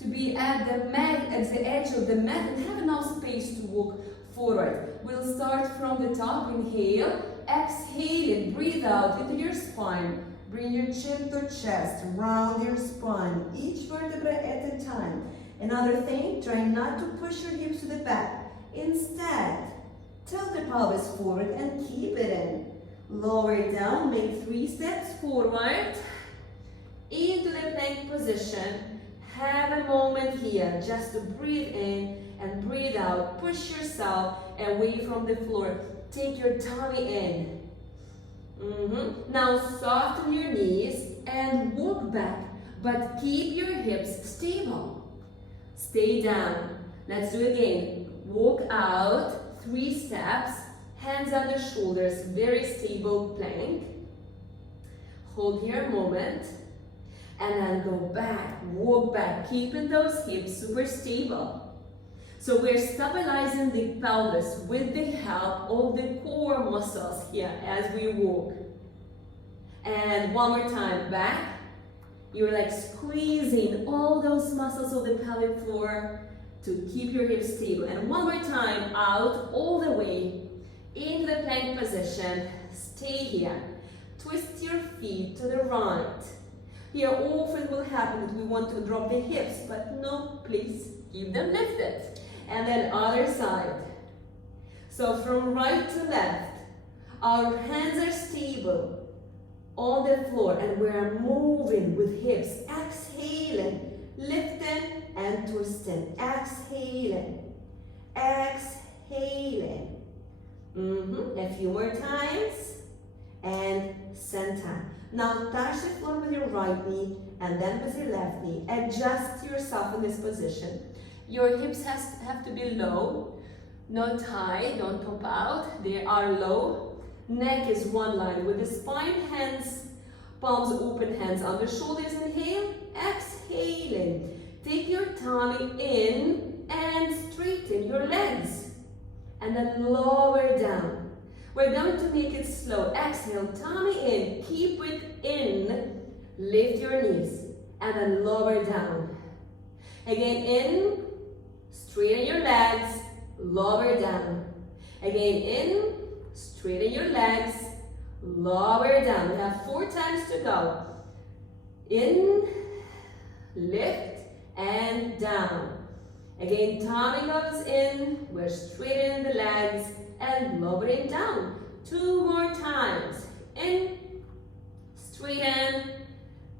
to be at the mat, at the edge of the mat, and have enough space to walk forward. We'll start from the top. Inhale, exhale and breathe out into your spine. Bring your chin to chest, round your spine, each vertebra at a time. Another thing, try not to push your hips to the back. Instead, tilt the pelvis forward and keep it in. Lower it down, make 3 steps forward into the plank position. Have a moment here just to breathe in and breathe out. Push yourself away from the floor. Take your tummy in. Now soften your knees and walk back, but keep your hips stable. Stay down. Let's do it again. Walk out 3 steps, hands on the shoulders, very stable plank. Hold here a moment. And then go back, walk back, keeping those hips super stable. So we're stabilizing the pelvis with the help of the core muscles here as we walk. And one more time, back. You're like squeezing all those muscles of the pelvic floor to keep your hips stable. And one more time, out all the way into the plank position. Stay here. Twist your feet to the right. Here often will happen that we want to drop the hips, but no, please keep them lifted. And then other side. So from right to left, our hands are stable on the floor and we're moving with hips. Exhaling, lifting and twisting. Exhaling, exhaling. A few more times. And center. Now touch the floor with your right knee and then with your left knee. Adjust yourself in this position. Your hips have to be low, not high, don't pop out. They are low. Neck is one line with the spine, hands, palms open, hands on the shoulders. Inhale, exhaling. Take your tummy in and straighten your legs. And then lower down. We're going to make it slow. Exhale, tummy in, keep it in, lift your knees, and then lower down. Again, in, straighten your legs, lower down. Again, in, straighten your legs, lower down. We have 4 times to go. In, lift, and down. Again, tummy goes in, we're straightening the legs, and lowering down. 2 more times. In, straighten,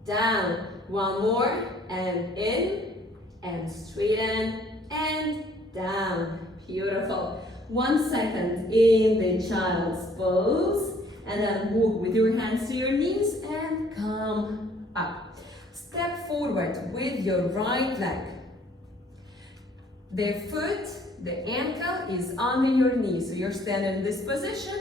down. 1 more, and in, and straighten, and down. Beautiful. 1 second in the child's pose, and then walk with your hands to your knees and come up. Step forward with your right leg. The foot, the ankle is under your knee. So you're standing in this position,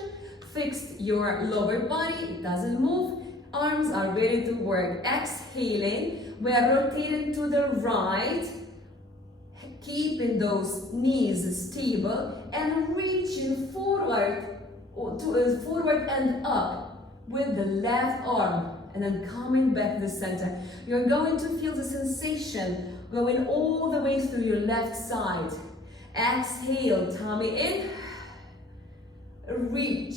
fixed your lower body, it doesn't move. Arms are ready to work. Exhaling, we are rotating to the right, keeping those knees stable and reaching forward, forward and up with the left arm. And then coming back to the center. You're going to feel the sensation going all the way through your left side. Exhale, tummy in, reach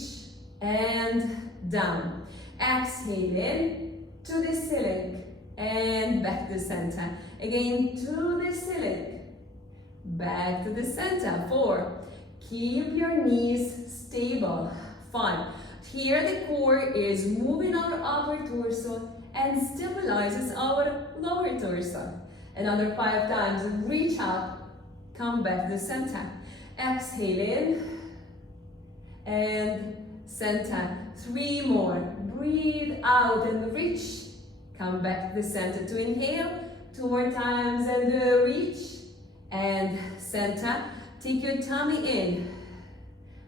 and down. Exhale in to the ceiling and back to the center. Again to the ceiling, back to the center. 4. Keep your knees stable. 5. Here the core is moving our upper torso and stabilizes our lower torso. Another 5 times, reach up, come back to the center. Exhale in and center. 3 more. Breathe out and reach. Come back to the center to inhale. 2 more times and reach and center. Take your tummy in.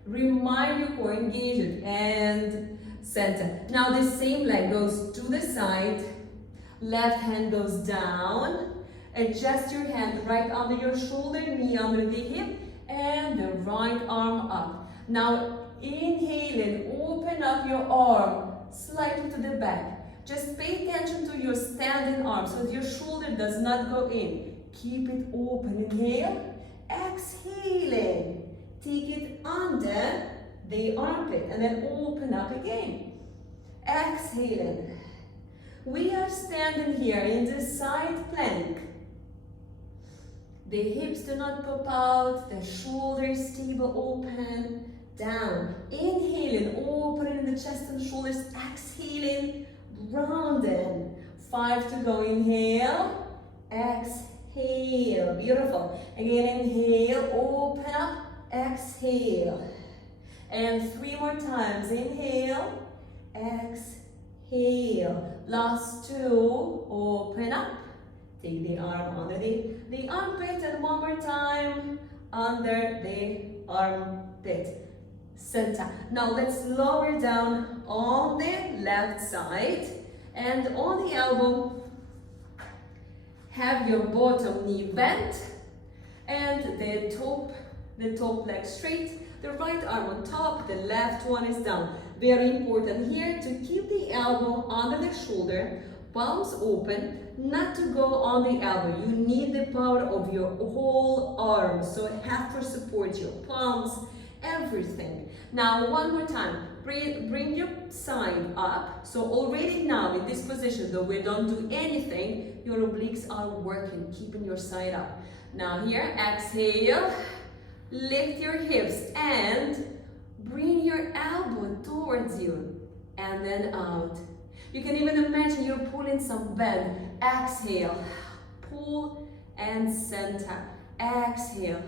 Remind your core, engage it and center. Now the same leg goes to the side. Left hand goes down. Adjust your hand right under your shoulder, knee under the hip, and the right arm up. Now inhale and open up your arm slightly to the back. Just pay attention to your standing arm so that your shoulder does not go in. keep it open. Inhale, exhaling. Take it under the armpit and then open up again. Exhaling. We are standing here in the side plank. The hips do not pop out, the shoulders stable, open, down. Inhaling, opening the chest and shoulders, exhaling, rounding. 5 to go. Inhale, exhale. Beautiful. Again, inhale, open up, exhale. And 3 more times. Inhale, exhale. Last 2, open up. Take the arm under the armpit, and 1 more time under the armpit. Center. Now let's lower down on the left side, and on the elbow, have your bottom knee bent and the top leg straight, the right arm on top, the left one is down. Very important here to keep the elbow under the shoulder, palms open, not to go on the elbow. You need the power of your whole arm, so it has to support your palms, everything. Now, 1 more time. Bring your side up. So already now in this position, though we don't do anything, your obliques are working, keeping your side up. Now here, exhale, lift your hips and bring your elbow towards you and then out. You can even imagine you're pulling some bend. Exhale, pull and center. Exhale,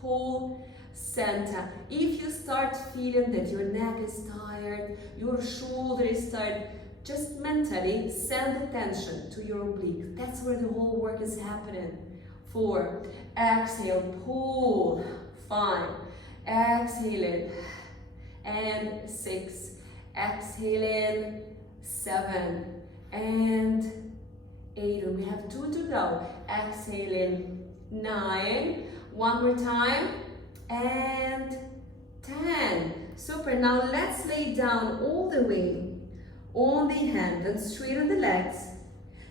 pull, center. If you start feeling that your neck is tired, your shoulder is tired, just mentally send attention to your oblique. That's where the whole work is happening. 4, exhale, pull. 5, exhaling, and 6, exhaling, 7, and 8, and we have 2 to go. Exhaling, 9, 1 more time, and 10. Super. Now let's lay down all the way on the hand and straighten the legs.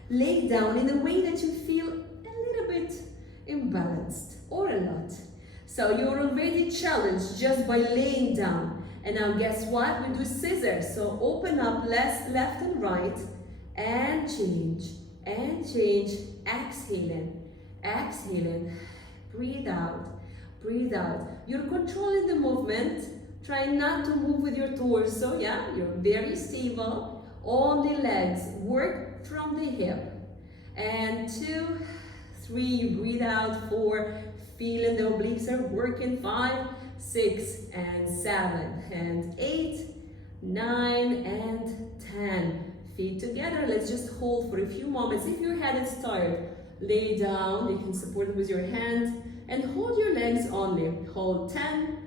Lay down in a way that you feel a little bit imbalanced or a lot. So you're already challenged just by laying down. And now guess what? We do scissors. So open up left and right, and change, exhaling, exhaling, breathe out, breathe out. You're controlling the movement. Try not to move with your torso, yeah? You're very stable. On the legs, work from the hip. And 2, 3, you breathe out. 4, feeling the obliques are working. 5, 6, and 7, and 8, 9, and 10. Feet together. Let's just hold for a few moments. If your head is tired, lay down. You can support it with your hands and hold your legs only. Hold 10,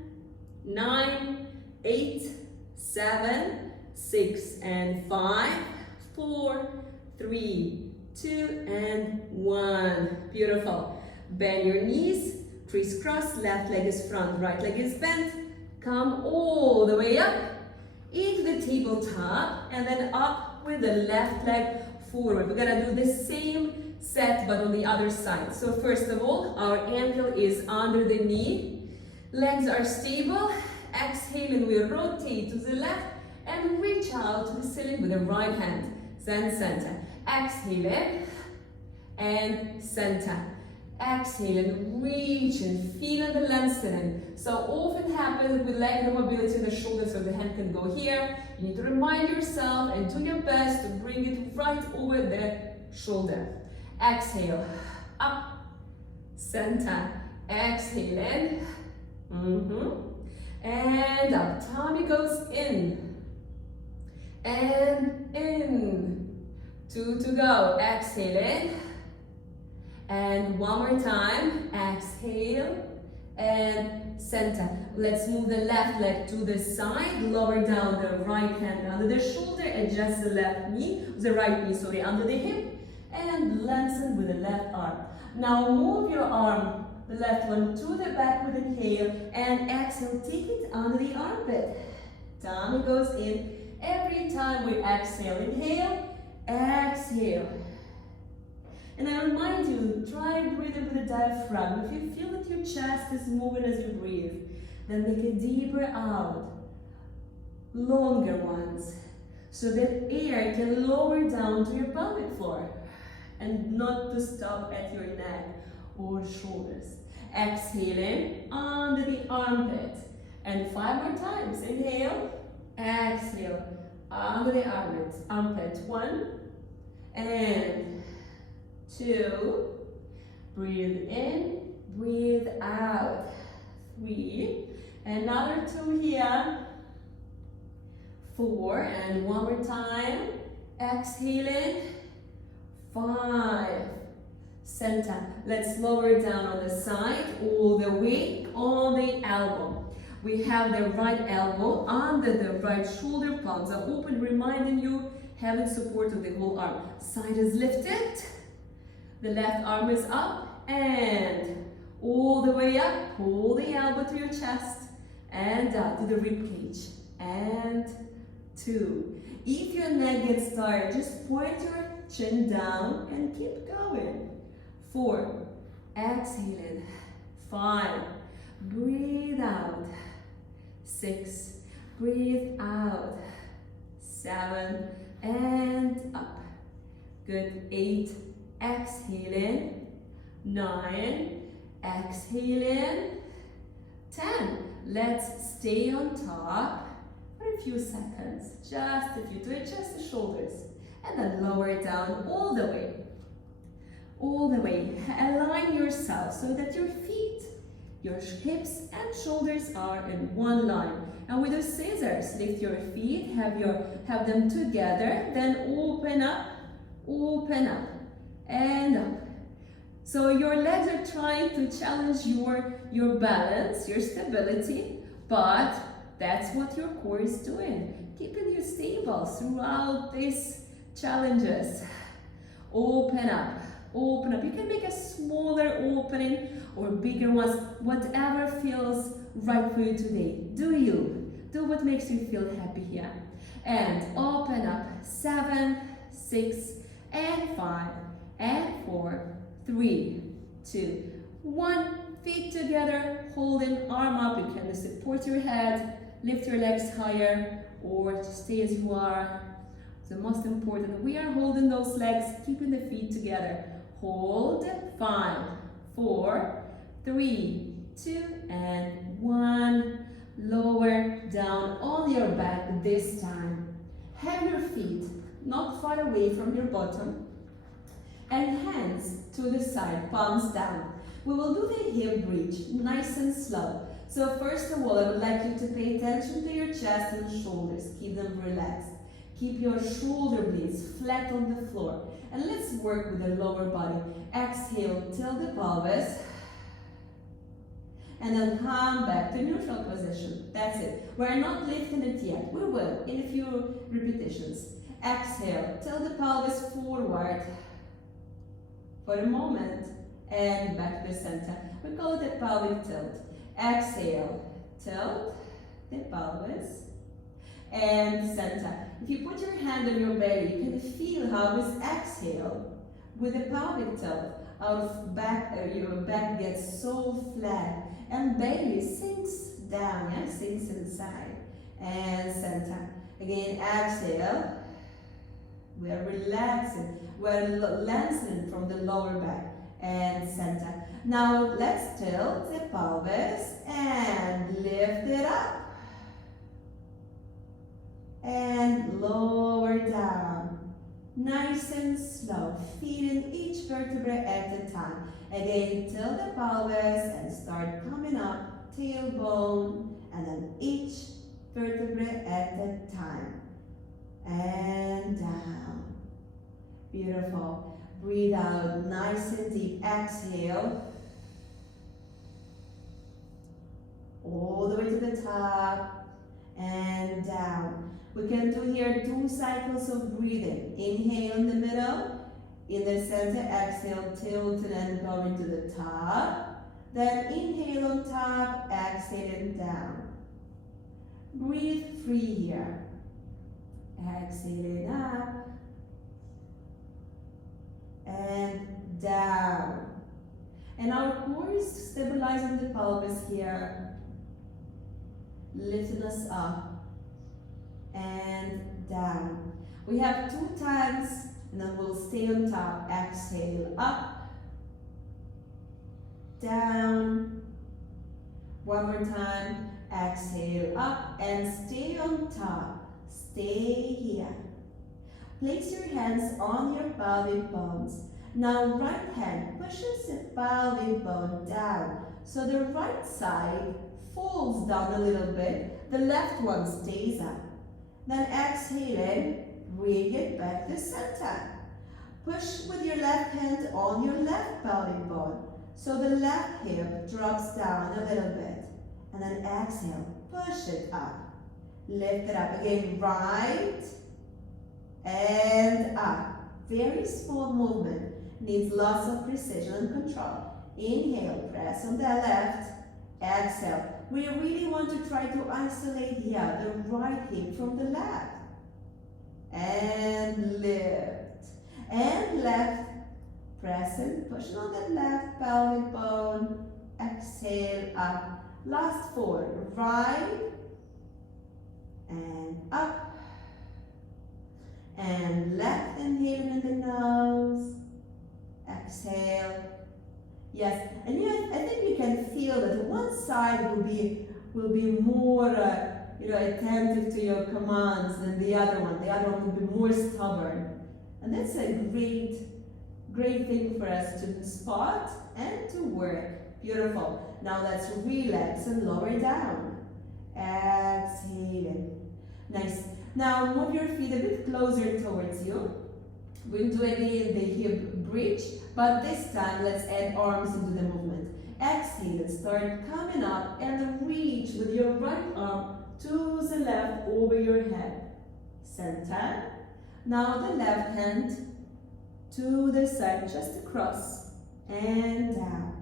9, 8, 7, 6, and 5, 4, 3, 2, and 1. Beautiful. Bend your knees, crisscross. Left leg is front, right leg is bent. Come all the way up into the tabletop, and then up with the left leg forward. We're gonna do the same set but on the other side. So first of all, our ankle is under the knee. Legs are stable. Exhaling, we rotate to the left and reach out to the ceiling with the right hand. Then center. Exhaling and center. Exhaling, reaching, feeling the lengthening. So often happens with leg mobility in the shoulders, so the hand can go here. You need to remind yourself and do your best to bring it right over the shoulder. Exhale, up, center, exhaling, and up. Tummy goes in, and in. 2 to go. Exhaling, and 1 more time. Exhale, and center. Let's move the left leg to the side, lower down the right hand under the shoulder, adjust the right knee, under the hip, and lengthen with the left arm. Now move your arm, the left one, to the back with inhale, and exhale, take it under the armpit. Tummy goes in. Every time we exhale, inhale, exhale. And I remind you, try breathing with diaphragm. If you feel that your chest is moving as you breathe, then make a deeper out, longer ones, so that air can lower down to your pelvic floor and not to stop at your neck or shoulders. Exhaling under the armpit. And 5 more times. Inhale, exhale, under the armpit. 1 and 2. Breathe in, breathe out. 3. Another 2 here. 4, and 1 more time. Exhaling. 5. Center. Let's lower down on the side, all the way on the elbow. We have the right elbow under the right shoulder, palms are open, reminding you having support of the whole arm. Side is lifted, the left arm is up, and all the way up. Pull the elbow to your chest and down to the rib cage. And 2. If your neck gets tired, just point your chin down and keep going. 4. Exhaling. 5. Breathe out. 6. Breathe out. 7. And up. Good. 8. Exhaling. 9. Exhaling. 10. Let's stay on top for a few seconds. Just a few to adjust the shoulders. And then lower it down all the way. All the way. Align yourself so that your feet, your hips and shoulders are in one line. And with the scissors, lift your feet, have them together, then open up, and up. So your legs are trying to challenge your balance, your stability, but that's what your core is doing, keeping you stable throughout these challenges. Open up. Open up. You can make a smaller opening or bigger ones, whatever feels right for you today. Do you. Do what makes you feel happy here. And open up. 7, 6, and 5, and 4, 3, 2, 1. Feet together, holding arm up. You can support your head, lift your legs higher, or just stay as you are. The most important, we are holding those legs, keeping the feet together. Hold. 5, 4, 3, 2, and 1. Lower down on your back this time. Have your feet not far away from your bottom. And hands to the side, palms down. We will do the hip bridge, nice and slow. So first of all, I would like you to pay attention to your chest and shoulders. Keep them relaxed. Keep your shoulder blades flat on the floor. And let's work with the lower body. Exhale, tilt the pelvis. And then come back to neutral position. That's it. We're not lifting it yet. We will in a few repetitions. Exhale, tilt the pelvis forward for a moment. And back to the center. We call it a pelvic tilt. Exhale, tilt the pelvis. And center. If you put your hand on your belly, you can feel how this exhale with the pelvic tilt out of back, your back gets so flat and belly sinks down, yeah, sinks inside. And center. Again, exhale. We are relaxing. We're lengthening from the lower back. And center. Now let's tilt the pelvis and lift it up. And lower down. Nice and slow. Feeling each vertebra at a time. Again, tilt the pelvis and start coming up. Tailbone. And then each vertebra at a time. And down. Beautiful. Breathe out nice and deep. Exhale. All the way to the top and down. We can do here 2 cycles of breathing. Inhale in the middle. In the center, exhale, tilting and going to the top. Then inhale on top, exhaling down. Breathe free here. Exhaling up. And down. And our core is stabilizing the pelvis here, lifting us up and down. We have 2 times, and then we'll stay on top. Exhale, up, down. One more time. Exhale, up, and stay on top. Stay here. Place your hands on your pelvic bones. Now right hand pushes the pelvic bone down. So the right side falls down a little bit. The left one stays up. Then exhale in. Bring it back to center. Push with your left hand on your left pelvic bone. So the left hip drops down a little bit. And then exhale. Push it up. Lift it up. Again, right and up. Very small movement. Needs lots of precision and control. Inhale. Press on the left. Exhale. We really want to try to isolate here the right hip from the left. And lift. And left. Press and push on the left pelvic bone. Exhale up. Last 4. Right. And up. And left. Inhaling in the nose. Exhale. Yes. And I think you can feel that one side will be more attentive to your commands than the other one. The other one will be more stubborn. And that's a great thing for us to spot and to work. Beautiful. Now let's relax and lower down. Exhale. Nice. Now move your feet a bit closer towards you. We'll do again the hip bridge, but this time let's add arms into the movement. Exhale and start coming up and reach with your right arm to the left over your head. Center. Now the left hand to the side, just across and down.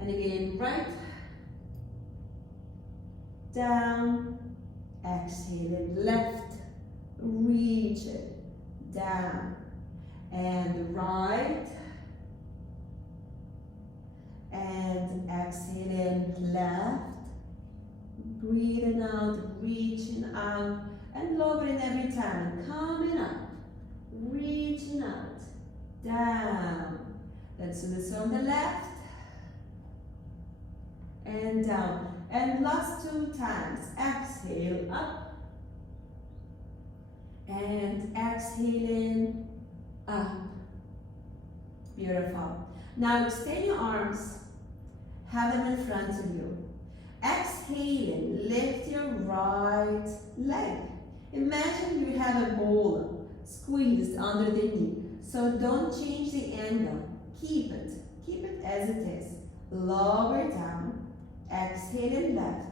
And again, right, down, exhale and left, reach it, down, and right, and exhale and left, breathing out, reaching out, and lowering every time, coming up, reaching out, down. Let's do this on the left, and down. And last 2 times, exhale up, and exhaling up. Beautiful. Now extend your arms, have them in front of you. Exhaling, lift your right leg. Imagine you have a ball squeezed under the knee. So don't change the angle. Keep it as it is. Lower down, exhale and left.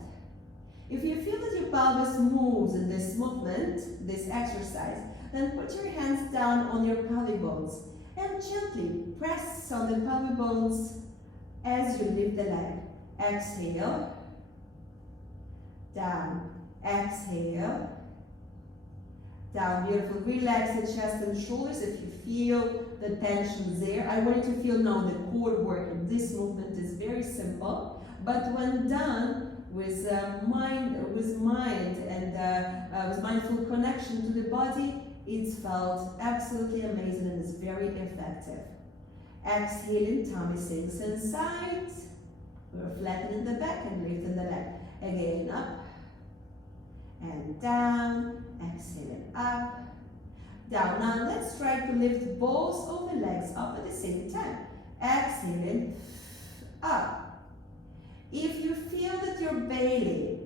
If you feel that your pelvis moves in this movement, this exercise, then put your hands down on your pelvic bones and gently press on the pelvic bones as you lift the leg. Exhale, down, exhale, down. Beautiful. Relax the chest and shoulders if you feel the tension there. I want you to feel now the core working. This movement is very simple, but when done with mind and with mindful connection to the body, it's felt absolutely amazing and is very effective. Exhaling, tummy sinks inside. We're flattening the back and lifting the leg. Again, up and down. Exhaling up, down. Now let's try to lift both of the legs up at the same time. Exhaling, up. If you feel that your belly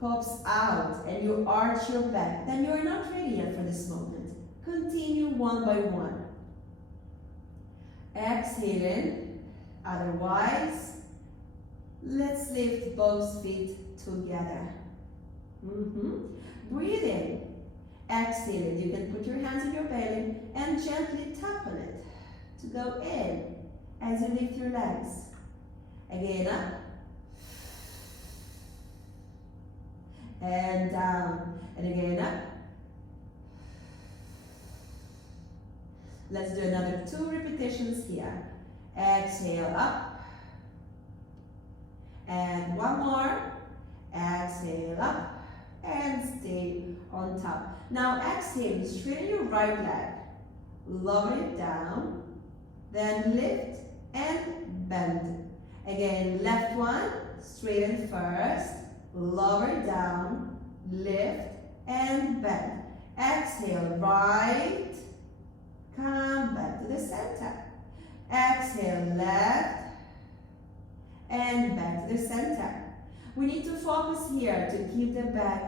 pops out and you arch your back, then you're not ready yet for this movement. Continue one by one. Exhaling. Otherwise, let's lift both feet together. Breathe in. Exhale. You can put your hands on your belly and gently tap on it to go in as you lift your legs. Again, up. And down. And again, up. Let's do another 2 repetitions here. Exhale, up. And one more. Exhale up and stay on top. Now exhale, straighten your right leg. Lower it down. Then lift and bend. Again, left one, straighten first. Lower down, lift and bend. Exhale, right. Come back to the center. Exhale, left and back to the center. We need to focus here to keep the back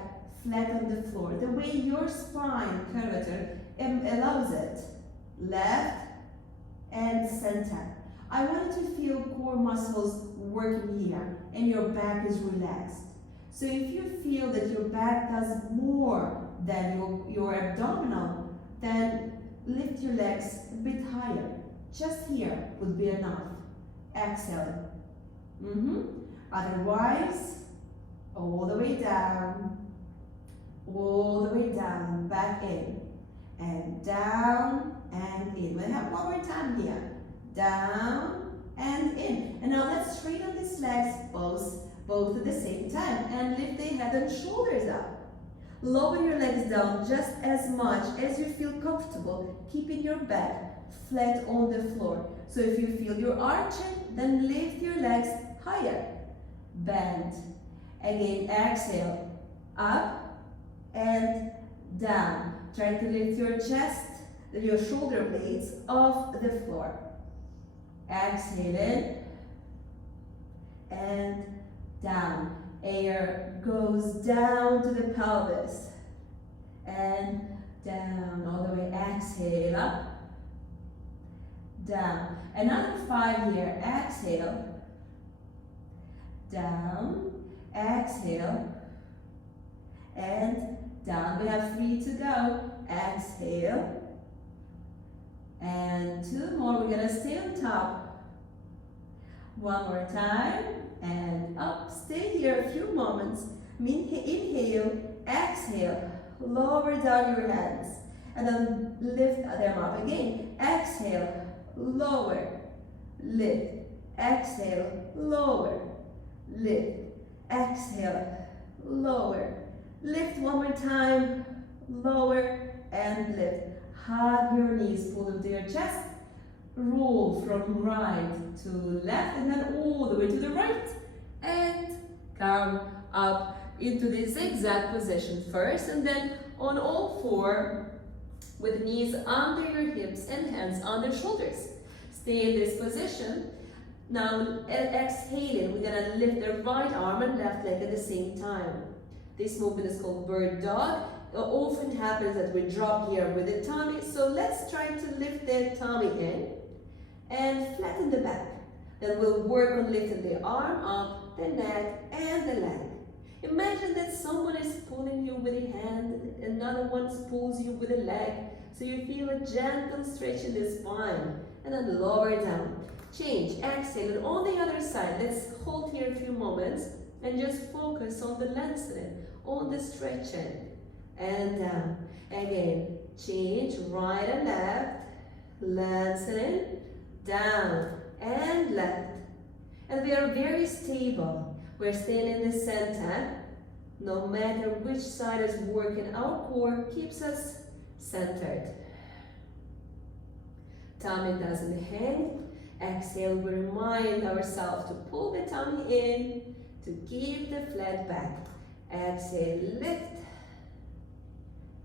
flat on the floor, the way your spine curvature allows it. Left and center. I want you to feel core muscles working here and your back is relaxed. So if you feel that your back does more than your abdominal, then lift your legs a bit higher. Just here would be enough. Exhale. Otherwise, all the way down, back in, and down and in. We'll have one more time here. Down and in. And now let's straighten these legs both at the same time and lift the head and shoulders up. Lower your legs down just as much as you feel comfortable, keeping your back flat on the floor. So if you feel you're arching, then lift your legs higher. Bend. Again, exhale. Up and down. Try to lift your chest, your shoulder blades off the floor. Exhale in and down. Air goes down to the pelvis and down all the way. Exhale up, down. Another 5 here. Exhale, down, exhale, and down. We have 3 to go. Exhale, and 2 more. We're gonna stay on top. One more time, and up. Stay here a few moments. Inhale, exhale, lower down your hands, and then lift them up again. Exhale, lower, lift, exhale, lower, lift, exhale, lower, lift one more time, lower and lift. Hug your knees, pull into your chest, roll from right to left and then all the way to the right and come up into the zigzag position first and then on all 4 with knees under your hips and hands under shoulders. Stay in this position. Now exhaling, we're gonna lift the right arm and left leg at the same time. This movement is called bird dog. It often happens that we drop here with the tummy, so let's try to lift the tummy in and flatten the back. Then we'll work on lifting the arm up, the neck and the leg. Imagine that someone is pulling you with a hand, another one pulls you with a leg, so you feel a gentle stretch in the spine, and then lower down. Change, exhale, and on the other side, let's hold here a few moments and just focus on the lengthening, on the stretching, and down. Again, change, right and left, lengthening, down and left. And we are very stable. We're staying in the center. No matter which side is working, our core keeps us centered. Tummy doesn't hang. Exhale, we remind ourselves to pull the tummy in, to keep the flat back. Exhale, lift,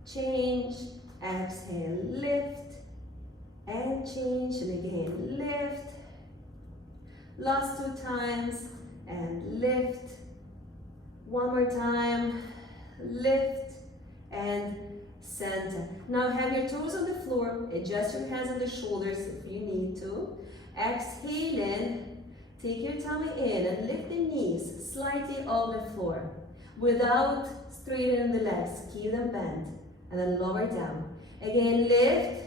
change, exhale, lift, and change, and again, lift. Last 2 times, and lift. One more time, lift, and center. Now have your toes on the floor, adjust your hands on the shoulders if you need to. Exhale in, take your tummy in and lift the knees slightly off the floor without straightening the legs. Keep them bent and then lower down. Again, lift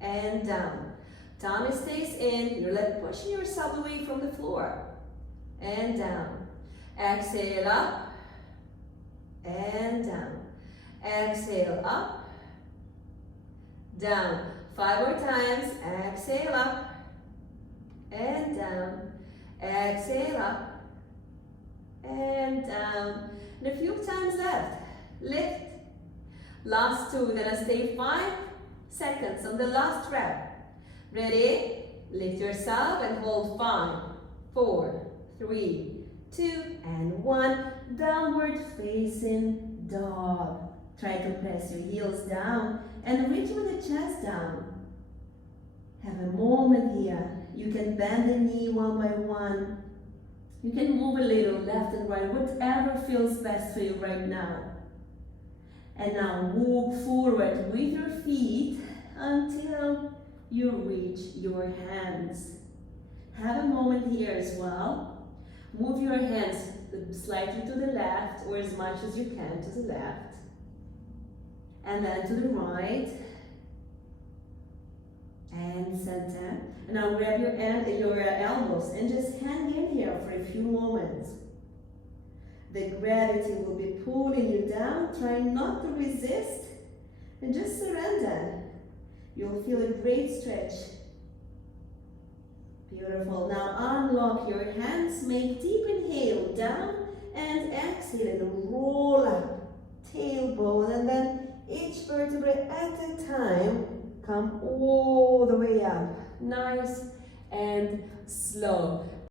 and down. Tummy stays in, you're like pushing yourself away from the floor and down. Exhale up and down. Exhale up, down. 5 more times. Exhale up and down. Exhale up and down. And a few times left. Lift. Last two. We're gonna stay 5 seconds on the last rep. Ready? Lift yourself and hold 5, 4, 3, 2, and 1. Downward facing dog. Try to press your heels down and reach with the chest down. Have a moment here. You can bend the knee one by one. You can move a little left and right, whatever feels best for you right now. And now walk forward with your feet until you reach your hands. Have a moment here as well. Move your hands slightly to the left or as much as you can to the left. And then to the right. And center. And now grab your elbows and just hang in here for a few moments. The gravity will be pulling you down. Try not to resist and just surrender. You'll feel a great stretch. Beautiful. Now unlock your hands. Make deep inhale down and exhale and roll up. Tailbone, and then each vertebrae at a time come all the way up. Nice and slow.